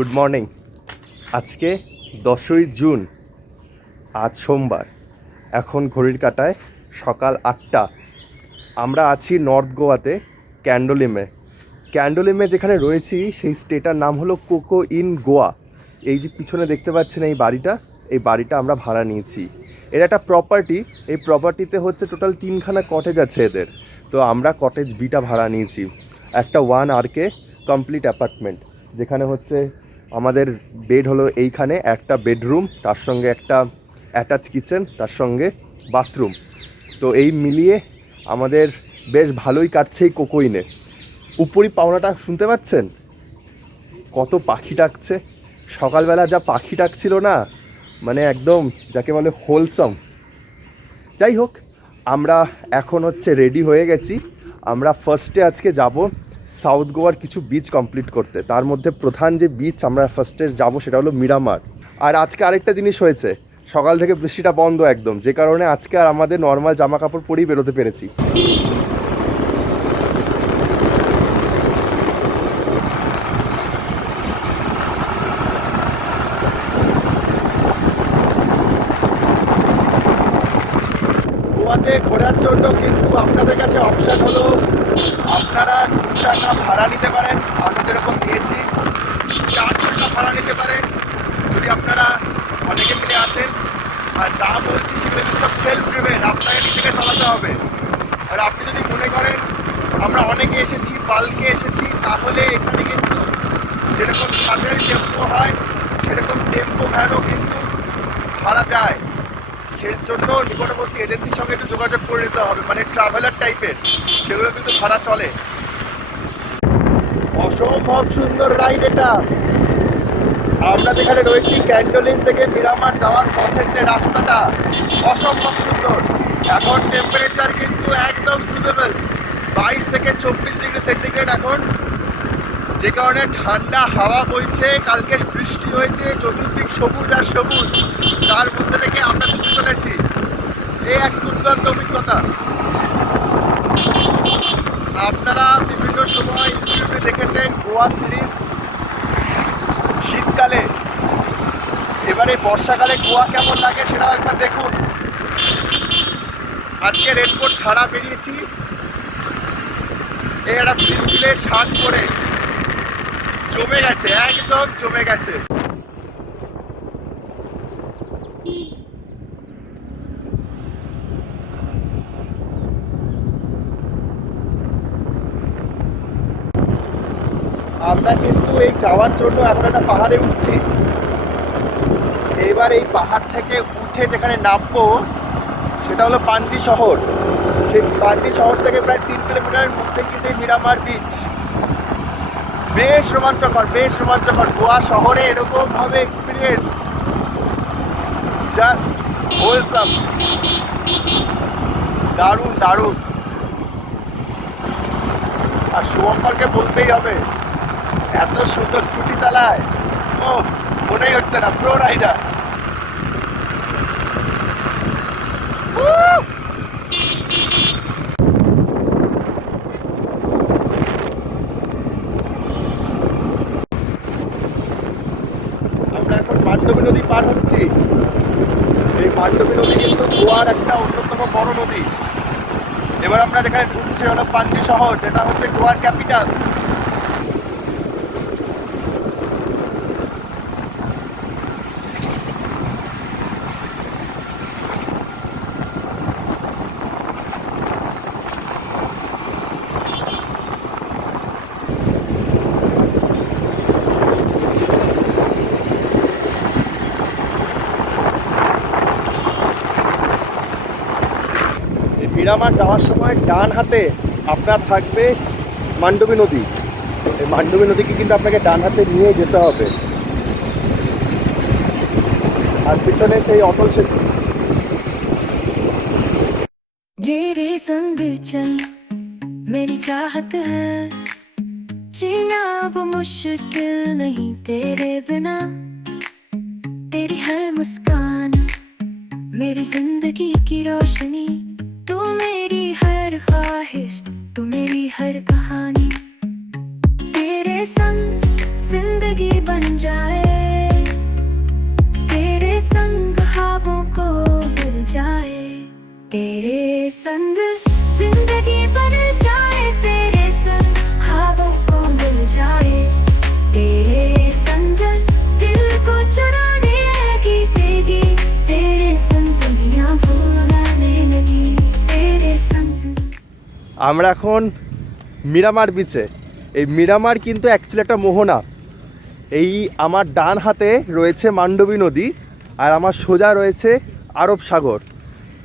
Good morning. আজকে 10ই June, আজ সোমবার। এখন ঘড়ির কাঁটায় সকাল 8টা। আমরা আছি নর্থ গোয়াতে, ক্যান্ডোলিমে যেখানে রয়েছি সেই স্টেটার নাম হলো কোকো ইন গোয়া। এই যে পিছনে দেখতে পাচ্ছেন এই বাড়িটা আমরা ভাড়া নিয়েছি। এর একটা প্রপার্টি, এই প্রপার্টিতে হচ্ছে টোটাল 3খানা কটেজ আছে এদের। তো আমরা কটেজ বিটা ভাড়া নিয়েছি, একটা 1 RK কমপ্লিট অ্যাপার্টমেন্ট, যেখানে হচ্ছে আমাদের বেড হলো এইখানে, একটা বেডরুম, তার সঙ্গে একটা অ্যাটাচ কিচেন, তার সঙ্গে বাথরুম। তো এই মিলিয়ে আমাদের বেশ ভালোই কাটছে এই কোকোইনে। উপরি পাওনাটা শুনতে পাচ্ছেন, কত পাখি ডাকছে। সকালবেলা যা পাখি ডাকছিল না, মানে একদম যাকে বলে হোলসাম। যাই হোক, আমরা এখন হচ্ছে রেডি হয়ে গেছি। আমরা ফার্স্টে আজকে যাব সাউথ গোয়ার কিছু বিচ কমপ্লিট করতে। তার মধ্যে প্রধান যে বিচ আমরা ফার্স্টে যাব সেটা হলো মিরামার। আর আজকে আরেকটা জিনিস হয়েছে, সকাল থেকে বৃষ্টিটা বন্ধ একদম, যে কারণে আজকে আর আমাদের নর্মাল জামা কাপড় পরেই বেরোতে পেরেছি। গোয়াতে ঘোরার জন্য কিন্তু আপনাদের কাছে অপশান হলো, আপনারা 2 টাকা ভাড়া নিতে পারেন, আমরা যেরকম নিয়েছি 4 ঘন্টা ভাড়া নিতে পারেন যদি আপনারা অনেকে মিলে আসেন। আর যা বলছি সেগুলো কিন্তু সব সেলফ ড্রিভেন, আপনাকে নিজেকে চালাতে হবে। আর আপনি যদি মনে করেন আমরা অনেকে এসেছি, বাল্কে এসেছি, তাহলে এখানে কিন্তু যেরকম শাটেল টেম্পো হয় সেরকম টেম্পো ভ্যানও কিন্তু ভাড়া যায়। সেই জন্য নিকটবর্তী এজেন্সির সঙ্গে একটু যোগাযোগ করে নিতে হবে, মানে ট্রাভেলার টাইপের, সেগুলো কিন্তু ভাড়া চলে। অসম্ভব সুন্দর রাইড এটা। আমরা যেখানে রয়েছি ক্যান্ডোলিম থেকে মিরামার যাওয়ার পথের যে রাস্তাটা অসম্ভব সুন্দর। এখন টেম্পারেচার কিন্তু একদম সুটেবল, 22 থেকে 24 ডিগ্রি সেন্টিগ্রেড এখন, যে কারণে ঠান্ডা হাওয়া বইছে। কালকে বৃষ্টি হয়েছে, চতুর্দিক সবুজ আর সবুজ, তার মধ্যে থেকে আমরা ছুটে চলেছি। এই এক দুর্দান্ত অভিজ্ঞতা। আপনারা বিভিন্ন সময় ইউটিউবে দেখেছেন গোয়া সিরিজ শীতকালে, এবারে বর্ষাকালে গোয়া কেমন লাগে সেটা একবার দেখুন। আজকে রেনকোট ছাড়া বেরিয়েছি, এই একটা ফিলফিলে শার্ট পরে, জমে গেছে, একদম জমে গেছে। আমরা কিন্তু এই যাওয়ার জন্য এখন একটা পাহাড়ে উঠছি। এবার এই পাহাড় থেকে উঠে যেখানে নামবো সেটা হলো পাঞ্জি শহর। সেই পাঞ্জি শহর থেকে প্রায় 3 কিলোমিটারের মধ্যে কিন্তু এই মিরামার বিচ। বেশ রোমাঞ্চকর, বেশ রোমাঞ্চকর। গোয়া শহরে এরকম ভাবে এক্সপিরিয়েন্স জাস্ট হোলসাম, দারুণ দারুণ। আর শুভঙ্করকে বলতেই হবে, এত সুন্দর স্কুটি চালায়, ও মনেই হচ্ছে না প্রো রাইডার। আমরা এখন মান্ডবী নদী পার হচ্ছি। এই মান্ডবী নদী কিন্তু গোয়ার একটা অন্যতম বড় নদী। এবার আমরা যেখানে ঢুকছি হলো পাঞ্জি শহর, যেটা হচ্ছে গোয়ার ক্যাপিটাল। মিরামার যাওয়ার সময় ডান হাতে আপনার থাকবে মান্ডবী নদী। এই মান্ডবী নদীকে কিন্তু আপনাকে ডান হাতে নিয়ে যেতে হবে। আর পিছনে সেই অটল সেতু। तेरे संग चल मेरी चाहत है, जीना अब मुश्किल नहीं तेरे बिना। तेरी हर मुस्कान मेरी जिंदगी की रोशनी, तू मेरी हर ख्वाहिश, तू मेरी हर कहानी। तेरे संग जिंदगी बन जाए, तेरे संग ख्वाबों को मिल जाए, तेरे संग जिंदगी बन जाए, तेरे संग ख्वाबों को मिल जाए, तेरे संग दिल को चुराने लगी देगी, तेरे संग दुनिया भुलाने लगी, तेरे संग। আমরা এখন মিরামার বিচে। এই মিরামার কিন্তু অ্যাকচুয়ালি একটা মোহনা। এই আমার ডান হাতে রয়েছে মান্ডবী নদী আর আমার সোজা রয়েছে আরব সাগর।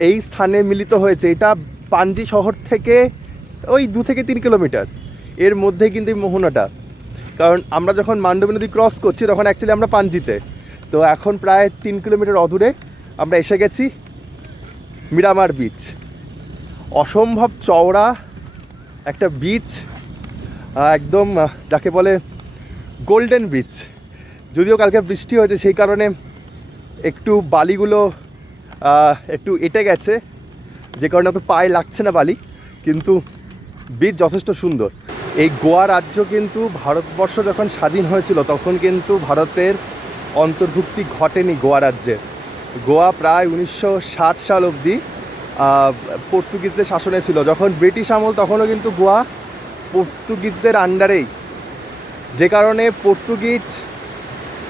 এই স্থানে মিলিত হয়েছে। এটা পাঞ্জি শহর থেকে ওই 2 থেকে 3 কিলোমিটার এর মধ্যে কিন্তু এই মোহনাটা। কারণ আমরা যখন মান্ডবী নদী ক্রস করছি তখন অ্যাকচুয়ালি আমরা পাঞ্জিতে। তো এখন প্রায় 3 কিলোমিটার অদূরে আমরা এসে গেছি মিরামার বিচ। অসম্ভব চওড়া একটা বিচ, একদম যাকে বলে গোল্ডেন বিচ। যদিও কালকে বৃষ্টি হয়েছে সেই কারণে একটু বালিগুলো একটু এঁটে গেছে, যে কারণে অত পায়ে লাগছে না বালি, কিন্তু বিচ যথেষ্ট সুন্দর। এই গোয়া রাজ্য কিন্তু ভারতবর্ষ যখন স্বাধীন হয়েছিল তখন কিন্তু ভারতের অন্তর্ভুক্তি ঘটেনি গোয়া রাজ্যের। গোয়া প্রায় 1960 সাল অবধি পর্তুগিজদের শাসনে ছিল। যখন ব্রিটিশ আমল তখনও কিন্তু গোয়া পর্তুগিজদের আন্ডারেই, যে কারণে পর্তুগিজ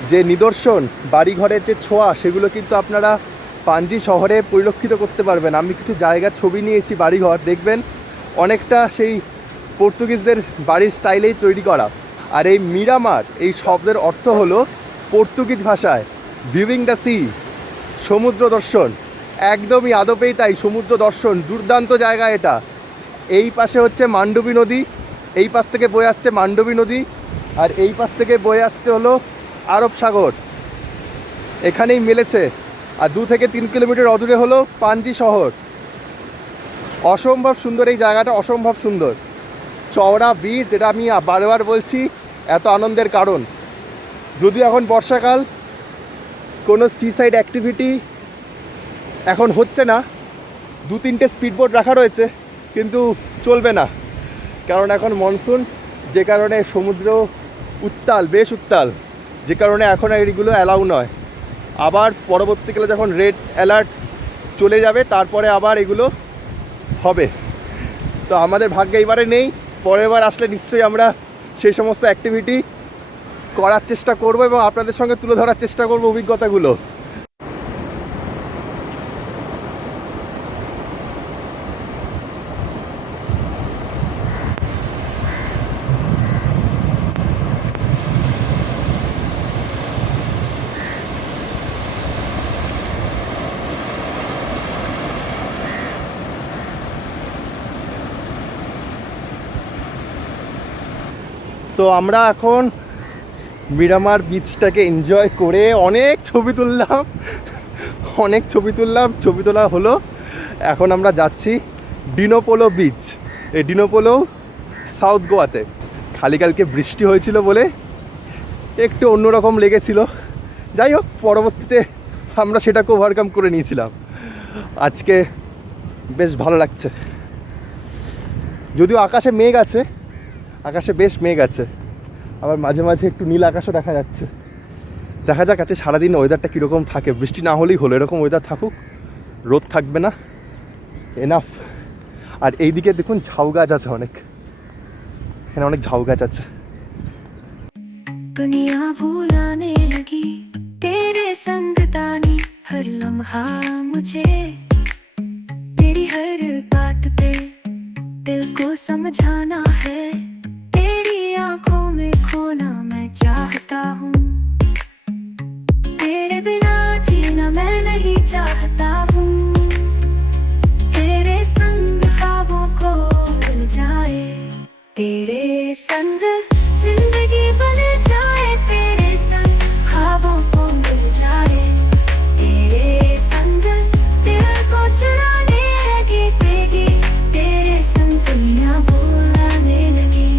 যে নিদর্শন বাড়িঘরের যে ছোঁয়া সেগুলো কিন্তু আপনারা পাঞ্জি শহরে পরিলক্ষিত করতে পারবেন। আমি কিছু জায়গার ছবি নিয়েছি বাড়িঘর, দেখবেন অনেকটা সেই পর্তুগিজদের বাড়ির স্টাইলেই তৈরি করা। আর এই মিরামার এই শব্দের অর্থ হলো পর্তুগিজ ভাষায় ভিউইং দ্য সি, সমুদ্র দর্শন। একদমই আদপেই তাই, সমুদ্র দর্শন। দুর্দান্ত জায়গা এটা। এই পাশে হচ্ছে মান্ডবী নদী, এই পাশ থেকে বয়ে আসছে মান্ডবী নদী, আর এই পাশ থেকে বয়ে আসছে হলো আরব সাগর। এখানেই মিলেছে। আর 2 থেকে 3 কিলোমিটার অদূরে হলো পাঞ্জি শহর। অসম্ভব সুন্দর এই জায়গাটা, অসম্ভব সুন্দর। চওড়া বিচ, যেটা আমি বারবার বলছি এত আনন্দের কারণ। যদিও এখন বর্ষাকাল, কোনো সি সাইড অ্যাক্টিভিটি এখন হচ্ছে না। 2-3টে স্পিডবোট রাখা রয়েছে, কিন্তু চলবে না, কারণ এখন মনসুন, যে কারণে সমুদ্র উত্তাল, বেশ উত্তাল, যে কারণে এখন এইগুলো অ্যালাউ নয়। আবার পরবর্তীকালে যখন রেড অ্যালার্ট চলে যাবে তারপরে আবার এগুলো হবে। তো আমাদের ভাগ্যে এইবারে নেই, পরের বার আসলে নিশ্চয়ই আমরা সেই সমস্ত অ্যাক্টিভিটি করার চেষ্টা করব এবং আপনাদের সঙ্গে তুলে ধরার চেষ্টা করব অভিজ্ঞতাগুলো। তো আমরা এখন মিরামার বিচটাকে এনজয় করে অনেক ছবি তুললাম, ছবি তোলা হলো। এখন আমরা যাচ্ছি ডিনোপোলো বিচ। এই ডিনোপোলো সাউথ গোয়াতে। খালি কালকে বৃষ্টি হয়েছিল বলে একটু অন্যরকম লেগেছিল। যাই হোক, পরবর্তীতে আমরা সেটাকে ওভারকাম করে নিয়েছিলাম। আজকে বেশ ভালো লাগছে। যদিও আকাশে মেঘ আছে, আকাশে বেশ মেঘ আছে, আবার মাঝে মাঝে একটু নীল আকাশও দেখা যাচ্ছে। দেখা যাক আছে সারাদিন ওয়েদারটা কীরকম থাকে। বৃষ্টি না হলেই হলো, এরকম ওয়েদার থাকুক, রোদ থাকবে না, এনাফ। আর এইদিকে দেখুন ঝাউ গাছ আছে অনেক, এখানে অনেক ঝাউ গাছ আছে। दुनिया भुलाने लगी तेरे संग तानी, हर लम्हा मुझे तेरी हर बात पे दिल को समझाना है, तेरी आंखों में खोना मैं चाहता हूँ, तेरे बिना जीना मैं नहीं चाहता हूँ, तेरे संग ख्वाबों को मिल जाए, तेरे संग जिंदगी बन जाए, तेरे संग ख्वाबों को मिल जाए, तेरे संग दिल को चुराने लगी देगी, तेरे संग दुनिया भुलाने लगी।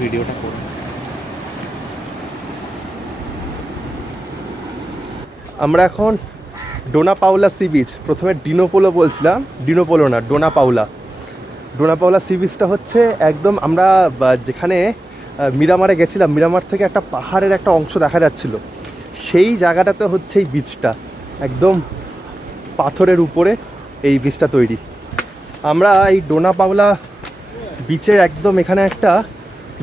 ভিডিওটা করুন। আমরা এখন ডোনা পাওলা সি বিচ, প্রথমে ডিনোপোলো বলছিলাম, ডিনোপোলো না, ডোনা পাওলা। ডোনা পাওলা সি বিচটা হচ্ছে একদম আমরা যেখানে মিরামারে গেছিলাম, মিরামার থেকে একটা পাহাড়ের একটা অংশ দেখা যাচ্ছিল, সেই জায়গাটাতে হচ্ছে এই বিচটা, একদম পাথরের উপরে এই বিচটা তৈরি। আমরা এই ডোনা পাওলা বিচের একদম এখানে একটা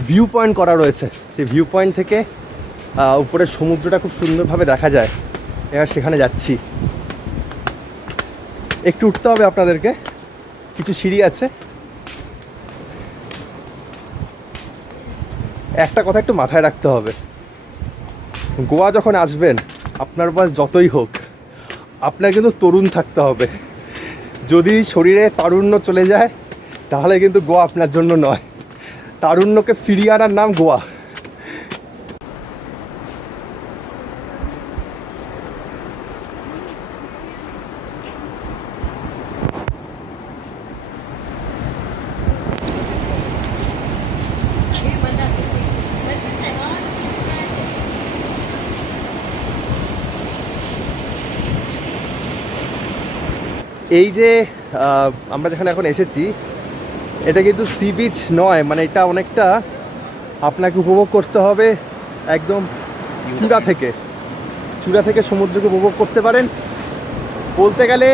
ভিউ পয়েন্ট করা রয়েছে, সেই ভিউ পয়েন্ট থেকে উপরের সমুদ্রটা খুব সুন্দরভাবে দেখা যায়। এবার সেখানে যাচ্ছি, একটু উঠতে হবে আপনাদেরকে, কিছু সিঁড়ি আছে। একটা কথা একটু মাথায় রাখতে হবে, গোয়া যখন আসবেন, আপনার বয়স যতই হোক, আপনার কিন্তু তরুণ থাকতে হবে। যদি শরীরে তারুণ্য চলে যায়, তাহলে কিন্তু গোয়া আপনার জন্য নয়। তারুণ্যকে ফিরিয়ে আনার নাম গোয়া। এই যে আমরা যেখানে এখন এসেছি, এটা কিন্তু সি বিচ নয়, মানে এটা অনেকটা আপনাকে উপভোগ করতে হবে একদম চূড়া থেকে সমুদ্রকে উপভোগ করতে পারেন। বলতে গেলে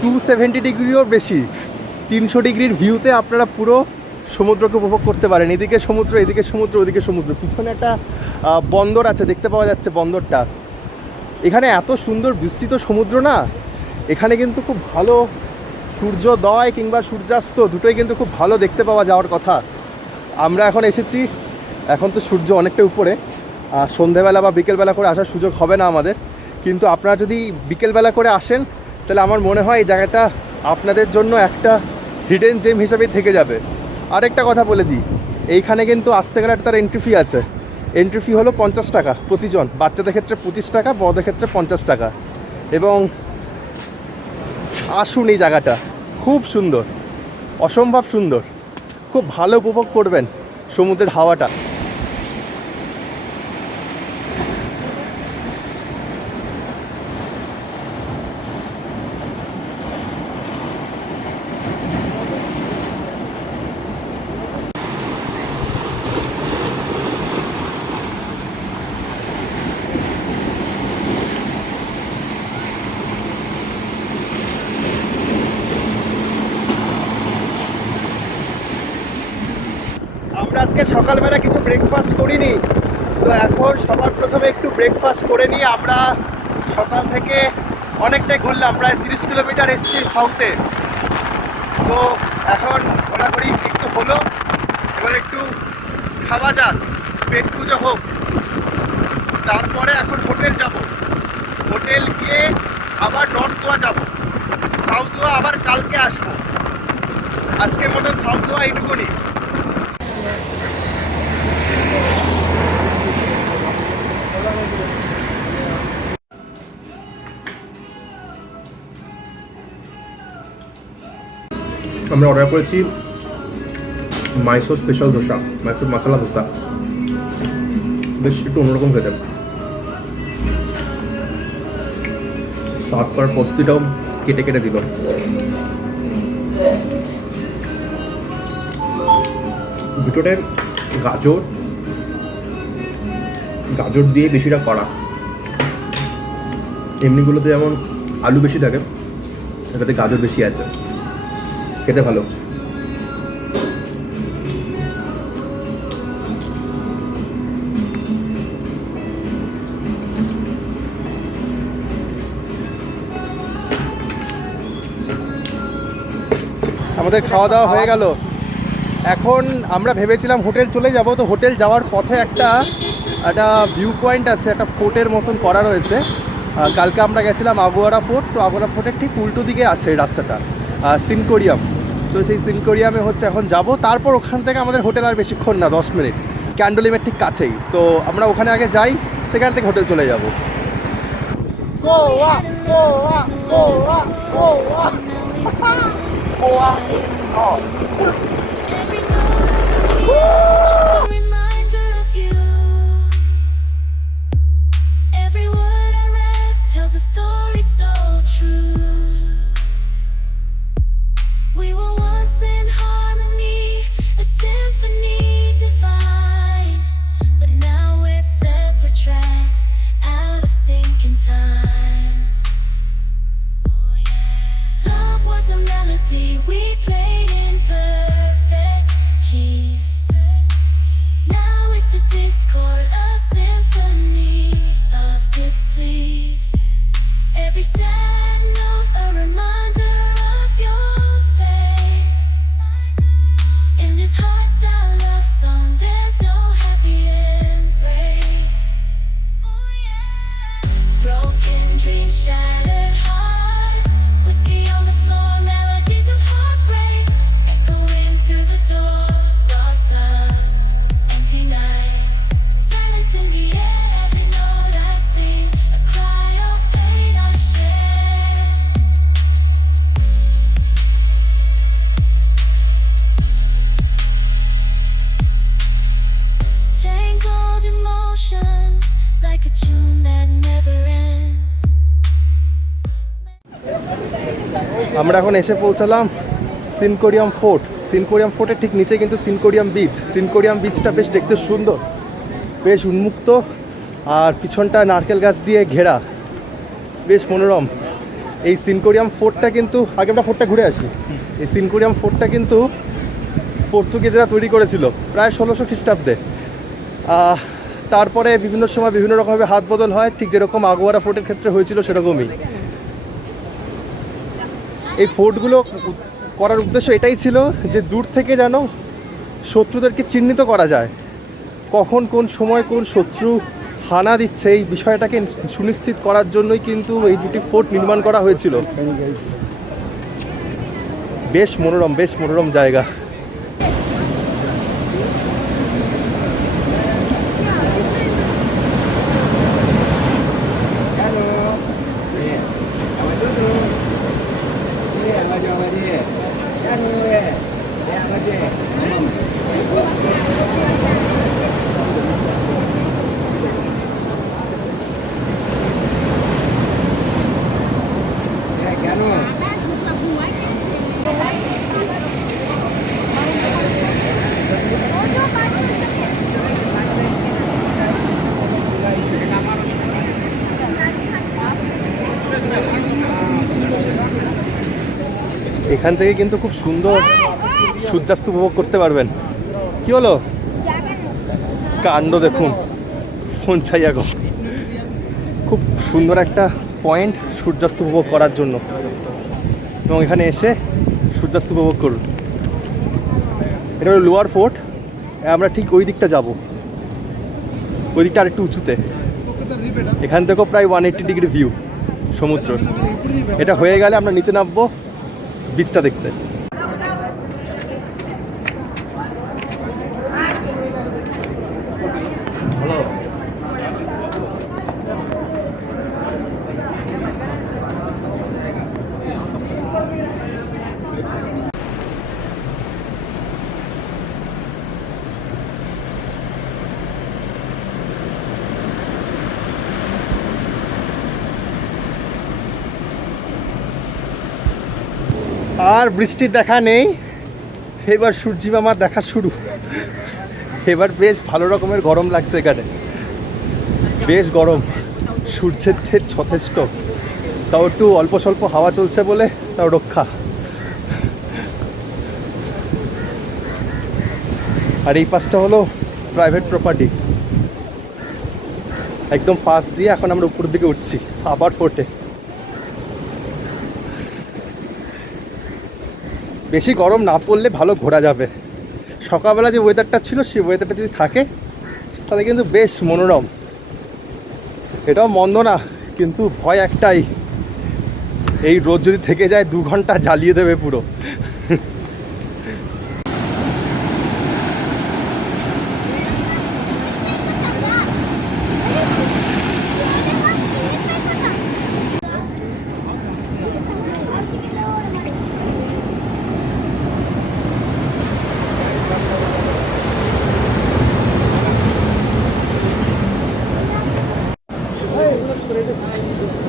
270 ডিগ্রিও বেশি, 300 ডিগ্রির ভিউতে আপনারা পুরো সমুদ্রকে উপভোগ করতে পারেন। এদিকে সমুদ্র, এদিকে সমুদ্র, ওদিকে সমুদ্র। পিছনে একটা বন্দর আছে, দেখতে পাওয়া যাচ্ছে বন্দরটা। এখানে এত সুন্দর বিস্তৃত সমুদ্র না, এখানে কিন্তু খুব ভালো সূর্যোদয় কিংবা সূর্যাস্ত দুটোই কিন্তু খুব ভালো দেখতে পাওয়া যাওয়ার কথা। আমরা এখন এসেছি, এখন তো সূর্য অনেকটা উপরে, আর সন্ধেবেলা বা বিকেলবেলা করে আসার সুযোগ হবে না আমাদের। কিন্তু আপনারা যদি বিকেলবেলা করে আসেন, তাহলে আমার মনে হয় এই জায়গাটা আপনাদের জন্য একটা হিডেন জেম হিসাবেই থেকে যাবে। আরেকটা কথা বলে দিই, এইখানে কিন্তু আসতে গেলে তার এন্ট্রি ফি আছে। এন্ট্রি ফি হলো 50 টাকা প্রতিজন, বাচ্চাদের ক্ষেত্রে 25 টাকা, বড়দের ক্ষেত্রে 50 টাকা। এবং আসুন, এই জায়গাটা খুব সুন্দর, অসম্ভব সুন্দর, খুব ভালো উপভোগ করবেন সমুদ্রের হাওয়াটা। আমরা আজকে সকালবেলা কিছু ব্রেকফাস্ট করিনি, তো এখন সবার প্রথমে একটু ব্রেকফাস্ট করে নিয়ে আমরা সকাল থেকে অনেকটাই ঘুরলাম, প্রায় 30 কিলোমিটার এসেছি সাউথে। তো এখন ঘোরাঘুরি একটু হলো, এবার একটু খাওয়া যাক, পেট পুজো হোক। তারপরে এখন হোটেল যাব, হোটেল গিয়ে আবার নর্থ গোয়া যাব, সাউথ গোয়া আবার কালকে আসবো। আজকের মতন সাউথ গোয়া এইটুকুনি। আমরা অর্ডার করেছি মাইসোর স্পেশাল ধোসা, মাইসোর মশলা ধোসা, বেশ একটু অন্যরকম খেতে। সার্ভ করার পদ্ধতিটাও কেটে কেটে দিল। ভিতরে গাজর দিয়ে বেশিটা করা, এমনিগুলোতে যেমন আলু বেশি থাকে, এটাতে গাজর বেশি আছে, খেতে ভালো। আমাদের খাওয়া দাওয়া হয়ে গেল। এখন আমরা ভেবেছিলাম হোটেল চলে যাব, তো হোটেল যাওয়ার পথে একটা ভিউ পয়েন্ট আছে, একটা ফোর্টের মতন করা রয়েছে। কালকে আমরা গেছিলাম আগুয়ারা ফোর্ট, তো আগুয়ারা ফোর্টের ঠিক উল্টো দিকে আছে এই রাস্তাটা, সিনকোরিয়াম। তো সেই সিনকোরিয়ামে হচ্ছে এখন যাব, তারপর ওখান থেকে আমাদের হোটেল আর বেশিক্ষণ না, 10 মিনিট, ক্যান্ডোলিমের ঠিক কাছেই। তো আমরা ওখানে আগে যাই, সেখান থেকে হোটেল চলে যাব। Goa Goa Goa Goa Goa. Just a reminder of you. Every word I read tells story so true. We were once in harmony, a symphony divine. But now we're separate tracks, out of sync in time. Love was a melody we played in perfect keys. Now it's a discord, a symphony of displease. Every sad note a reminder of your face. In this hardstyle love song, there's no happy embrace. Broken dreams, shattered heart, whiskey on the floor, melodies of heartbreak echoing through the door. Lost love, empty nights, silence in the air. Every note I sing, a cry of pain I share. Tangled emotions, like a tune that never ends. আমরা এখন এসে পৌঁছালাম সিনকোরিয়াম fort. সিনকোরিয়াম ফোর্টের ঠিক নিচে কিন্তু সিনকোরিয়াম beach. সিনকোরিয়াম বিচটা বেশ দেখতে সুন্দর, বেশ উন্মুক্ত, আর পিছনটা নারকেল গাছ দিয়ে ঘেরা, বেশ মনোরম। এই সিনকোরিয়াম ফোর্টটা কিন্তু, আগে আমরা ফোর্টটা ঘুরে আসি। এই সিনকোরিয়াম ফোর্টটা কিন্তু পর্তুগিজরা তৈরি করেছিল প্রায় 1600 খ্রিস্টাব্দে। তারপরে বিভিন্ন সময় বিভিন্ন রকমভাবে হাত বদল হয়, ঠিক যেরকম আগুয়ারা ফোর্টের ক্ষেত্রে হয়েছিল সেরকমই। এই ফোর্টগুলো করার উদ্দেশ্য এটাই ছিল যে দূর থেকে যেন শত্রুদেরকে চিহ্নিত করা যায়, কখন কোন সময় কোন শত্রু হানা দিচ্ছে এই বিষয়টাকে সুনিশ্চিত করার জন্যই কিন্তু এই দুটি ফোর্ট নির্মাণ করা হয়েছিল। বেশ মনোরম, বেশ মনোরম জায়গা। এখান থেকে কিন্তু খুব সুন্দর সূর্যাস্ত উপভোগ করতে পারবেন। কি হলো, কাণ্ড দেখুন, পঞ্চাইয়া গো, খুব সুন্দর একটা পয়েন্ট সূর্যাস্ত উপভোগ করার জন্য, এবং এখানে এসে সূর্যাস্ত উপভোগ করুন। এটা হলো লোয়ার ফোর্ট, আমরা ঠিক ওই দিকটা যাব, ওই দিকটা আরেকটু উঁচুতে। এখান থেকেও প্রায় 180 ডিগ্রি ভিউ সমুদ্র। এটা হয়ে গেলে আমরা নিচে নামবো বিচটা দেখতে। আর বৃষ্টির দেখা নেই, এবার সূর্যি মামার দেখা শুরু। এবার বেশ ভালো রকমের গরম লাগছে এখানে, বেশ গরম, সূর্যের তেজ যথেষ্ট, তাও একটু অল্প স্বল্প হাওয়া চলছে বলে তাও রক্ষা। আর এই পাশটা হলো প্রাইভেট প্রপার্টি, একদম পাশ দিয়ে এখন আমরা উপর দিকে উঠছি আবার ফোর্টে। বেশি গরম না পড়লে ভালো ঘোরা যাবে। সকালবেলা যে ওয়েদারটা ছিল সেই ওয়েদারটা যদি থাকে তাহলে কিন্তু বেশ মনোরম। এটাও মন্দ না, কিন্তু ভয় একটাই, এই রোদ যদি থেকে যায় 2 ঘন্টা জ্বালিয়ে দেবে পুরো।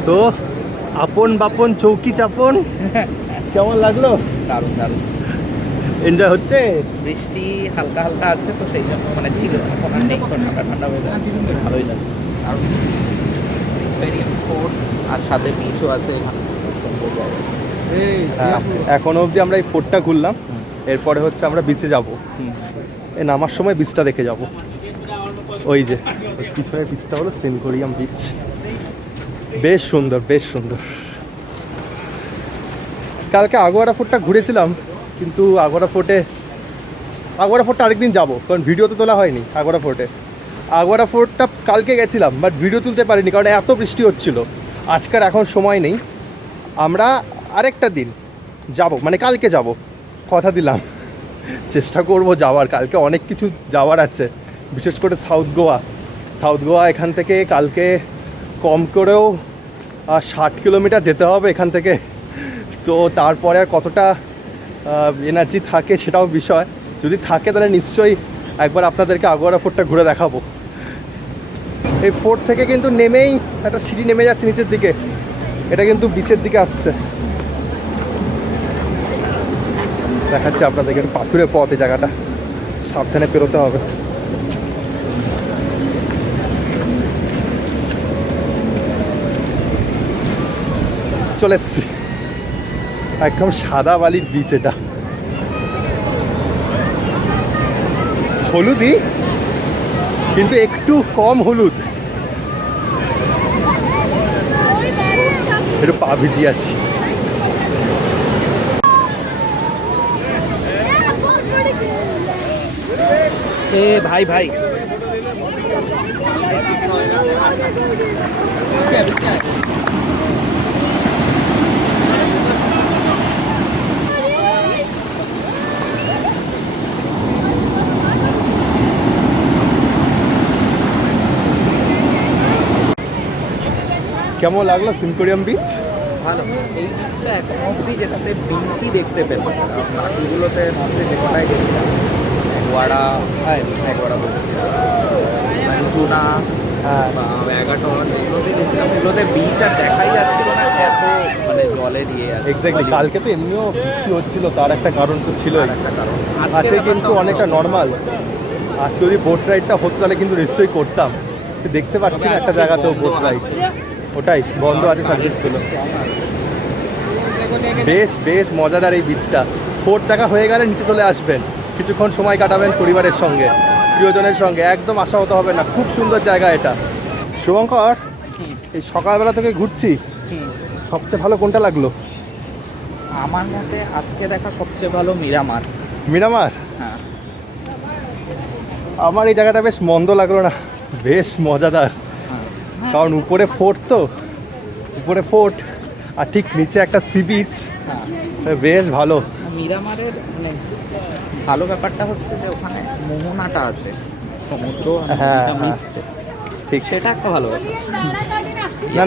তো আপন বাপন চৌকি চাপন। কেমন লাগলো? দারুণ দারুণ। এনজয় হচ্ছে? বৃষ্টি হালকা হালকা আছে তো সেই জন্য মানে ছিল, এখন আর নেই, ঠান্ডা ঠান্ডা হয়ে যায়, ভালোই লাগে। আর এক্সপেরিয়েন্স ফোর্ট আর সাথে বিচও আছে এখানে, সুন্দর জায়গা। হ্যাঁ, এখনো অবধি আমরা এই ফোর্টটা ঘুরলাম, এরপরে হচ্ছে আমরা বিচে যাব। এই নামার সময় বিচটা দেখে যাব। ওই যে ওই পিছনের বিচটা হলো সেনকোরিয়াম বিচ, বেশ সুন্দর বেশ সুন্দর। কালকে আগোয়ারা ফোর্টটা ঘুরেছিলাম, কিন্তু আগোয়ারা ফোর্টটা আরেকদিন যাবো, কারণ ভিডিও তো তোলা হয়নি আগোয়ারা ফোর্টটা কালকে গেছিলাম, বাট ভিডিও তুলতে পারিনি কারণ এত বৃষ্টি হচ্ছিল। আজকাল এখন সময় নেই, আমরা আরেকটা দিন যাব, মানে কালকে যাব, কথা দিলাম, চেষ্টা করব যাওয়ার। কালকে অনেক কিছু যাওয়ার আছে, বিশেষ করে সাউথ গোয়া এখান থেকে কালকে কম করেও 60 কিলোমিটার যেতে হবে এখান থেকে। তো তারপরে আর কতটা এনার্জি থাকে সেটাও বিষয়, যদি থাকে তাহলে নিশ্চয়ই একবার আপনাদেরকে আগোয়ারা ফোর্টটা ঘুরে দেখাবো। এই ফোর্ট থেকে কিন্তু নেমেই একটা সিঁড়ি নেমে যাচ্ছে নিচের দিকে, এটা কিন্তু বিচের দিকে আসছে। দেখাচ্ছি আপনাদেরকে, পাথুরে পথ এই জায়গাটা, সাবধানে পেরোতে হবে। চলে এসছি, একদম সাদা বালির বিচ। এটা হলুদই, কিন্তু একটু কম হলুদ। একটু পা ভিজিয়ে আসি। এ ভাই ভাই, কেমন লাগলো সেনকোরিয়াম বিচ? ভালো। এই বিচটা এখন অবধি যেটাতে বিচই দেখতে পেলাম, বাকিগুলোতে মধ্যে যে কোটায় গেছিলাম, একবারা বলছি চুনা বা ব্যাগাটন, এগুলোতে গেছিলাম, এগুলোতে বিচ আর দেখাই যাচ্ছিল না, এত মানে জলে দিয়ে আছে। এক্স্যাক্টলি, কালকে তো এমনিও বৃষ্টি হচ্ছিল, তার একটা কারণ তো ছিল। একটা কারণ আজকে কিন্তু অনেকটা নর্মাল। আর যদি বোট রাইডটা হতো তাহলে কিন্তু নিশ্চয়ই করতাম, দেখতে পাচ্ছি না একটা জায়গাতেও বোট রাইড। ওটাই বন্ধ আছে সার্ভিসগুলো। বেশ বেশ মজাদার এই বিচটা। ফোর্ট দেখা হয়ে গেলে নিচে চলে আসবেন, কিছুক্ষণ সময় কাটাবেন পরিবারের সঙ্গে, প্রিয়জনের সঙ্গে, একদম আশাহত হবে না। খুব সুন্দর জায়গা এটা। শুভঙ্কর, এই সকালবেলা থেকে ঘুরছি, সবচেয়ে ভালো কোনটা লাগলো? আমার মতে আজকে দেখা সবচেয়ে ভালো মিরামার। হ্যাঁ, আমার এই জায়গাটা বেশ মন্দ লাগলো না, বেশ মজাদার। কারণ উপরে ফোর্ট আর ঠিক নিচে একটা সি বিচ, বেশ ভালো। মিরামারের মানে ভালো ব্যাপারটা হচ্ছে যে ওখানে মোহনাটা আছে, সমুদ্র মিশছে, ঠিক, সেটা একটা ভালো ব্যাপার।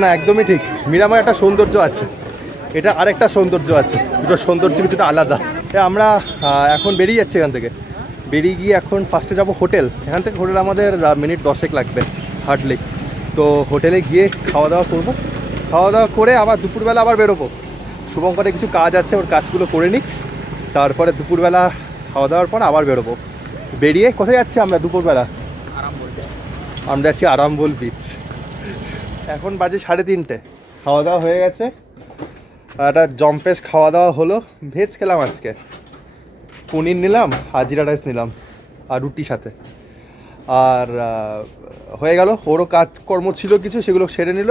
না একদমই ঠিক। মিরামার একটা সৌন্দর্য আছে, এটা আরেকটা সৌন্দর্য আছে, দুটো সৌন্দর্য কিছুটা আলাদা। আমরা এখন বেরিয়ে যাচ্ছি এখান থেকে। বেরিয়ে গিয়ে এখন ফার্স্টে যাব হোটেল। এখান থেকে হোটেল আমাদের মিনিট 10 লাগবে হার্ডলি। তো হোটেলে গিয়ে খাওয়া দাওয়া করবো, খাওয়া দাওয়া করে আবার দুপুরবেলা আবার বেরোবো। শুভঙ্করের কিছু কাজ আছে, ওর কাজগুলো করে নিই, তারপরে দুপুরবেলা খাওয়া দাওয়ার পর আবার বেরোবো। বেরিয়ে কোথায় যাচ্ছি আমরা দুপুরবেলা? আমরা যাচ্ছি আরামবোল বিচ। এখন বাজে 3:30, খাওয়া দাওয়া হয়ে গেছে। একটা জম্পেশ খাওয়া দাওয়া হলো, ভেজ খেলাম আজকে, পনির নিলাম আর জিরা রাইস নিলাম আর রুটির সাথে। আর হয়ে গেল, ওরও কাজকর্ম ছিল কিছু, সেগুলো সেরে নিল।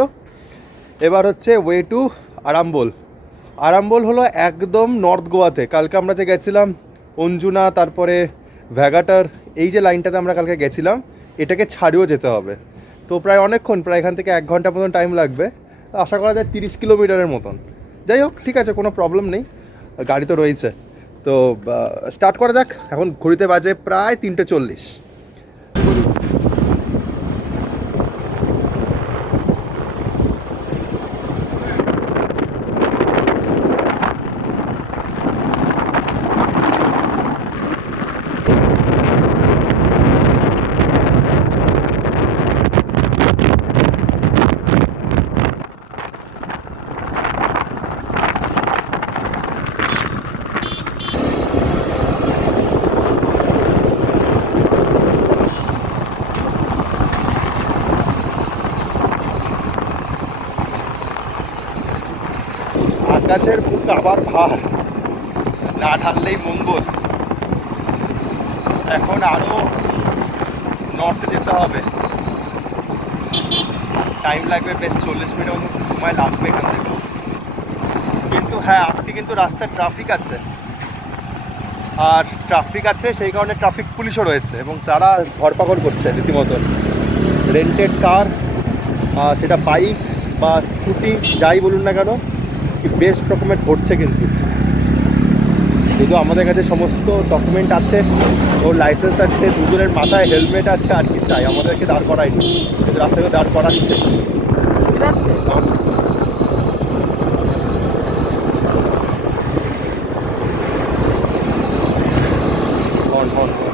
এবার হচ্ছে ওয়ে টু আরামবোল হলো একদম নর্থ গোয়াতে। কালকে আমরা যে গেছিলাম অঞ্জুনা, তারপরে ভ্যাগাটার, এই যে লাইনটাতে আমরা কালকে গেছিলাম, এটাকে ছাড়িয়েও যেতে হবে। তো প্রায় অনেকক্ষণ, প্রায় এখান থেকে 1 ঘন্টা মতন টাইম লাগবে। আশা করা যায় 30 কিলোমিটারের মতন। যাই হোক, ঠিক আছে, কোনো প্রবলেম নেই, গাড়ি তো রয়েছে। তো স্টার্ট করা যাক। এখন ঘড়িতে বাজে প্রায় 3:40। আকাশের বুক আবার ভার, না ঢাললেই মঙ্গল। এখন আরো নর্থে যেতে হবে, টাইম লাগবে বেশ 40 মিনিট মতো সময় লাগবে এখান থেকে। কিন্তু হ্যাঁ, আজকে কিন্তু রাস্তায় ট্রাফিক আছে, আর ট্রাফিক আছে সেই কারণে ট্রাফিক পুলিশও রয়েছে এবং তারা ধরপাকড় করছে রীতিমতন। রেন্টেড কার, সেটা বাইক বা স্কুটি যাই বলুন না কেন, বেশ রকমের ধরছে। কিন্তু যেহেতু আমাদের কাছে সমস্ত ডকুমেন্ট আছে, ওর লাইসেন্স আছে, দুজনের মাথায় হেলমেট আছে, আর কি চাই, আমাদেরকে দাঁড় করায়নি, কিন্তু রাস্তায় দাঁড় করাচ্ছে। Horn horn horn.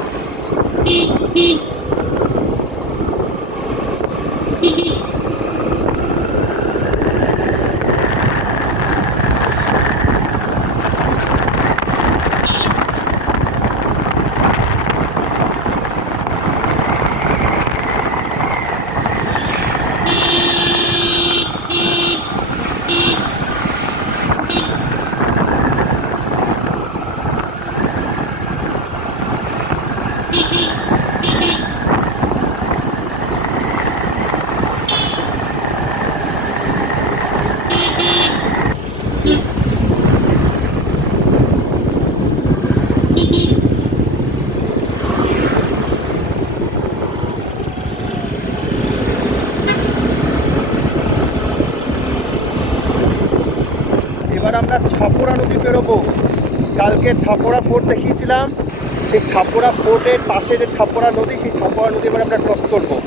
এবার আমরা ছাপড়া নদী পেরোবো। কালকে ছাপড়া ফোর্ট দেখিয়েছিলাম, সেই ছাপড়া ফোর্টের পাশে যে ছাপড়া নদী, সেই ছাপড়া নদী এবার আমরা ক্রস করবো।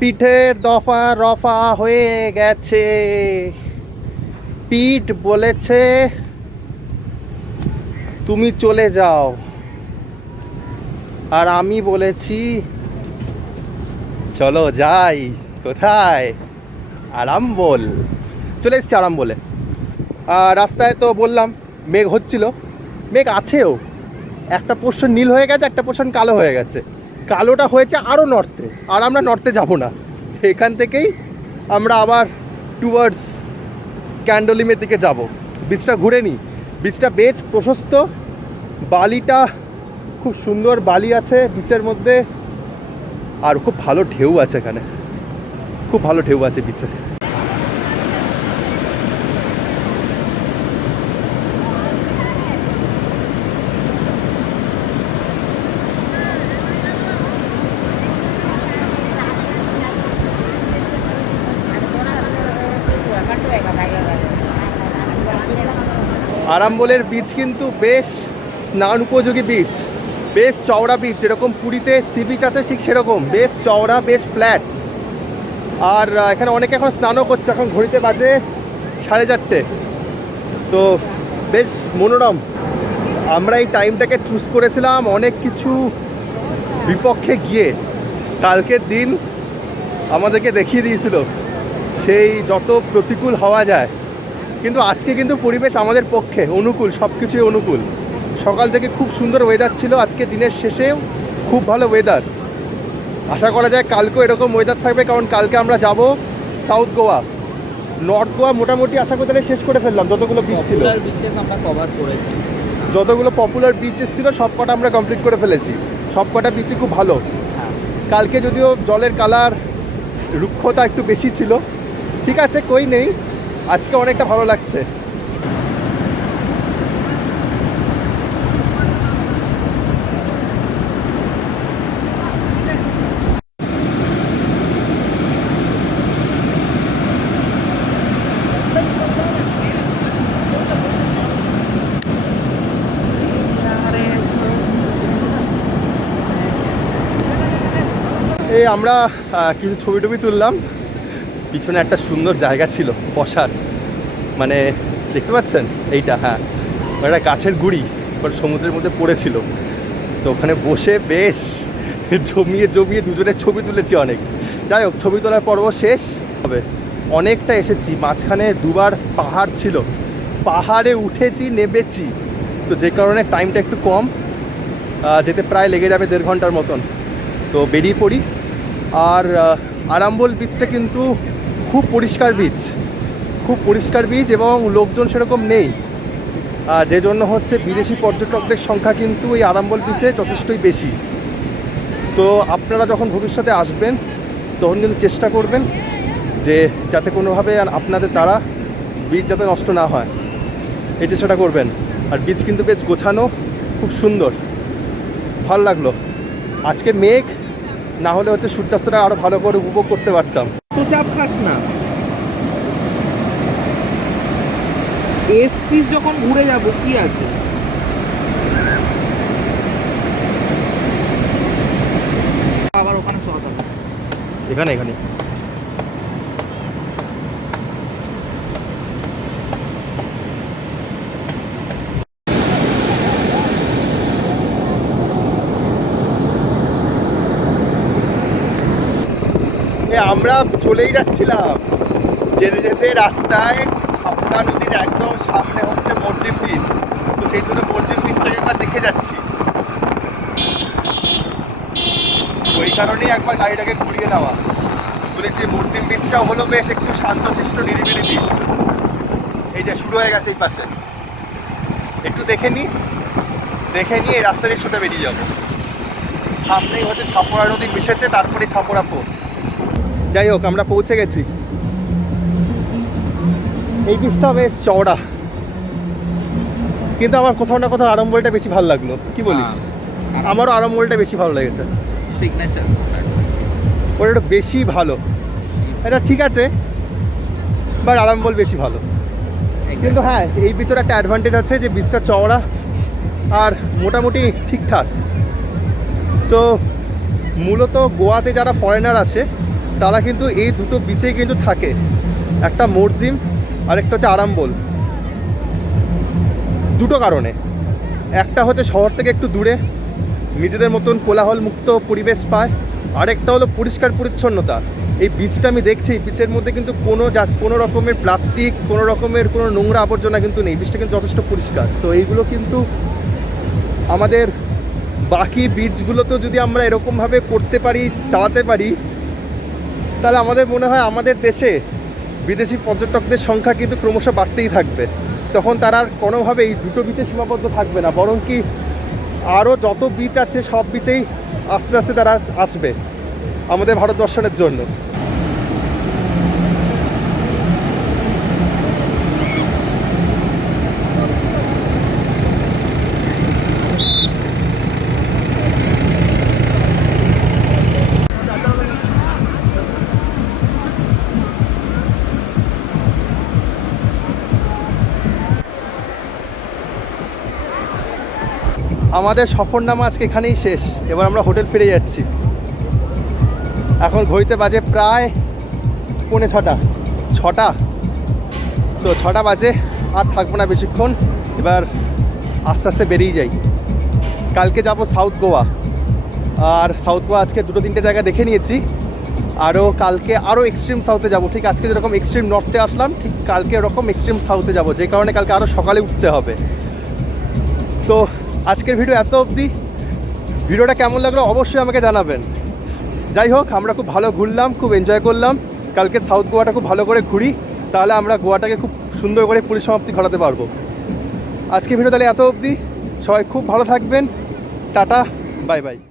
পিঠের দফা রফা হয়ে গেছে। পিঠ বলেছে তুমি চলে যাও, আর আমি বলেছি চলো যাই। কোথায়? আরামবোল। চলে এসছি আরামবোলে। রাস্তায় তো বললাম মেঘ হচ্ছিল, মেঘ আছেও, একটা পোর্শন নীল হয়ে গেছে, একটা পোর্শন কালো হয়ে গেছে। কালোটা হয়েছে আরও নর্থে, আর আমরা নর্থে যাব না, এখান থেকেই আমরা আবার টুয়ার্ডস ক্যান্ডোলিমের দিকে যাব। বিচটা ঘুরে নিই, বিচটা বেশ প্রশস্ত, বালিটা খুব সুন্দর বালি আছে বিচের মধ্যে, আর খুব ভালো ঢেউ আছে এখানে, খুব ভালো ঢেউ আছে বিচে। আরামবোলের বিচ কিন্তু বেশ স্নান উপযোগী বিচ, বেশ চওড়া বিচ, যেরকম পুরীতে সি বিচ আছে ঠিক সেরকম, বেশ চওড়া, বেশ ফ্ল্যাট। আর এখানে অনেকে এখন স্নানও করছে, এখন ঘড়িতে বাজে 4:30, তো বেশ মনোরম। আমরা এই টাইমটাকে চুজ করেছিলাম অনেক কিছু বিপক্ষে গিয়ে, কালকের দিন আমাদেরকে দেখিয়ে দিয়েছিল সেই যত প্রতিকূল হওয়া যায়, কিন্তু আজকে কিন্তু পরিবেশ আমাদের পক্ষে অনুকূল, সব কিছুই অনুকূল। সকাল থেকে খুব সুন্দর ওয়েদার ছিল, আজকে দিনের শেষেও খুব ভালো ওয়েদার। আশা করা যায় কালকেও এরকম ওয়েদার থাকবে, কারণ কালকে আমরা যাব সাউথ গোয়া। নর্থ গোয়া মোটামুটি আশা করি তাহলে শেষ করে ফেললাম, যতগুলো বিচ ছিল, আমরা কভার করেছি, যতগুলো পপুলার বিচেস ছিল সব কটা আমরা কমপ্লিট করে ফেলেছি। সব কটা বিচই খুব ভালো। কালকে যদিও জলের কালার রুক্ষতা একটু বেশি ছিল, ঠিক আছে কই নেই, আজকে অনেকটা ভালো লাগছে। এই আমরা কিছু ছবি টবি তুললাম, পিছনে একটা সুন্দর জায়গা ছিল বসার, মানে দেখতে পাচ্ছেন এইটা, হ্যাঁ একটা গাছের গুঁড়ি এবার সমুদ্রের মধ্যে পড়েছিল, তো ওখানে বসে বেশ জমিয়ে জমিয়ে দুজনে ছবি তুলেছি অনেক। যাই হোক, ছবি তোলার পর্ব শেষ হবে, অনেকটা এসেছি, মাঝখানে দুবার পাহাড় ছিল, পাহাড়ে উঠেছি নেমেছি, তো যে কারণে টাইমটা একটু কম, যেতে প্রায় লেগে যাবে 1.5 ঘন্টার মতন। তো বেরিয়ে পড়ি। আর আরাম্বল বিচটা কিন্তু খুব পরিষ্কার বিচ, খুব পরিষ্কার বিচ এবং লোকজন সেরকম নেই, যে জন্য হচ্ছে বিদেশি পর্যটকদের সংখ্যা কিন্তু এই আরাম্বল বিচে যথেষ্টই বেশি। তো আপনারা যখন ভবিষ্যতে আসবেন তখন কিন্তু চেষ্টা করবেন যে যাতে কোনোভাবে আপনাদের দ্বারা বিচ যাতে নষ্ট না হয়, এই চেষ্টাটা করবেন। আর বিচ কিন্তু বেশ গোছানো, খুব সুন্দর, ভালো লাগলো। আজকে মেঘ না হলে হচ্ছে সূর্যাস্তটা আরও ভালো করে উপভোগ করতে পারতাম। তো চাপ খাস না, এসছিস যখন ঘুরে যাবো, কি আছে। আবার ওখানে চলতে হবে, এখানে এখানে আমরা চলেই যাচ্ছিলাম, যেতে যেতে রাস্তায় ছাপড়া নদীর একদম সামনে হচ্ছে মরজিম বিচ, তো সেই জন্য মরজিম বিচটাকে একবার দেখে যাচ্ছি, ওই কারণেই একবার গাড়িটাকে ঘুরিয়ে নেওয়া। শুনেছি মরজিম বিচটাও হলো বেশ একটু শান্তশিষ্ট নিরিবিলি বিচ। এই যে শুরু হয়ে গেছে এই পাশে, একটু দেখে নিয়ে এই রাস্তা দিয়ে সোজা বেরিয়ে যাবো। সামনেই হচ্ছে ছাপড়া নদী মিশেছে, তারপরে ছাপড়া ফোর্ট। যাই হোক, আমরা পৌঁছে গেছি। এই বিচটা বেশ চওড়া, কিন্তু আমার কোথাও না কোথাও আরাম্বলটা বেশি ভালো লাগলো, কি বলিস? আমারও আরাম্বলটা বেশি ভালো লেগেছে, সিগনেচার ওটা একটু বেশি ভালো। এটা ঠিক আছে, বাট আরাম্বল বেশি ভালো। কিন্তু হ্যাঁ, এই ভিতরে একটা অ্যাডভান্টেজ আছে যে বিচটা চওড়া আর মোটামুটি ঠিকঠাক। তো মূলত গোয়াতে যারা ফরেনার আসে তারা কিন্তু এই দুটো বিচেই কিন্তু থাকে, একটা মরজিম আর একটা হচ্ছে আরাম্বল। দুটো কারণে, একটা হচ্ছে শহর থেকে একটু দূরে, নিজেদের মতন কোলাহল মুক্ত পরিবেশ পায়, আরেকটা হলো পরিষ্কার পরিচ্ছন্নতা। এই বিচটা আমি দেখছি, বিচের মধ্যে কিন্তু কোনো রকমের প্লাস্টিক, কোনো রকমের কোনো নোংরা আবর্জনা কিন্তু নেই, বিচটা কিন্তু যথেষ্ট পরিষ্কার। তো এইগুলো কিন্তু আমাদের বাকি বিচগুলোতেও যদি আমরা এরকমভাবে করতে পারি, চালাতে পারি, তাহলে আমাদের মনে হয় আমাদের দেশে বিদেশি পর্যটকদের সংখ্যা কিন্তু ক্রমশ বাড়তেই থাকবে। তখন তারা আর কোনোভাবে এই দুটো বিচে সীমাবদ্ধ থাকবে না, বরং কি আরও যত বিচ আছে সব বিচেই আস্তে আস্তে তারা আসবে আমাদের ভারত দর্শনের জন্য। আমাদের সফরনামা আজকে এখানেই শেষ, এবার আমরা হোটেল ফিরে যাচ্ছি। এখন ঘড়িতে বাজে প্রায় 6:45, তো 6টা বাজে, আর থাকবো না বেশিক্ষণ, এবার আস্তে আস্তে বেরিয়ে যাই। কালকে যাব সাউথ গোয়া, আর সাউথ গোয়া আজকে 2-3টে জায়গা দেখে নিয়েছি, কালকে আরও এক্সট্রিম সাউথে যাব। ঠিক আজকে যেরকম এক্সট্রিম নর্থে আসলাম, ঠিক কালকে ওরকম এক্সট্রিম সাউথে যাব, যে কারণে কালকে আরও সকালে উঠতে হবে। তো আজকের ভিডিও এত অবধি। ভিডিওটা কেমন লাগলো অবশ্যই আমাকে জানাবেন। যাই হোক, আমরা খুব ভালো ঘুরলাম, খুব এনজয় করলাম। কালকে সাউথ গোয়াটা খুব ভালো করে ঘুরি, তাহলে আমরা গোয়াটাকে খুব সুন্দর করে পরিসমাপ্তি ঘটাতে পারবো। আজকে ভিডিও তাহলে এত অবধি। সবাই খুব ভালো থাকবেন, টাটা, বাই বাই।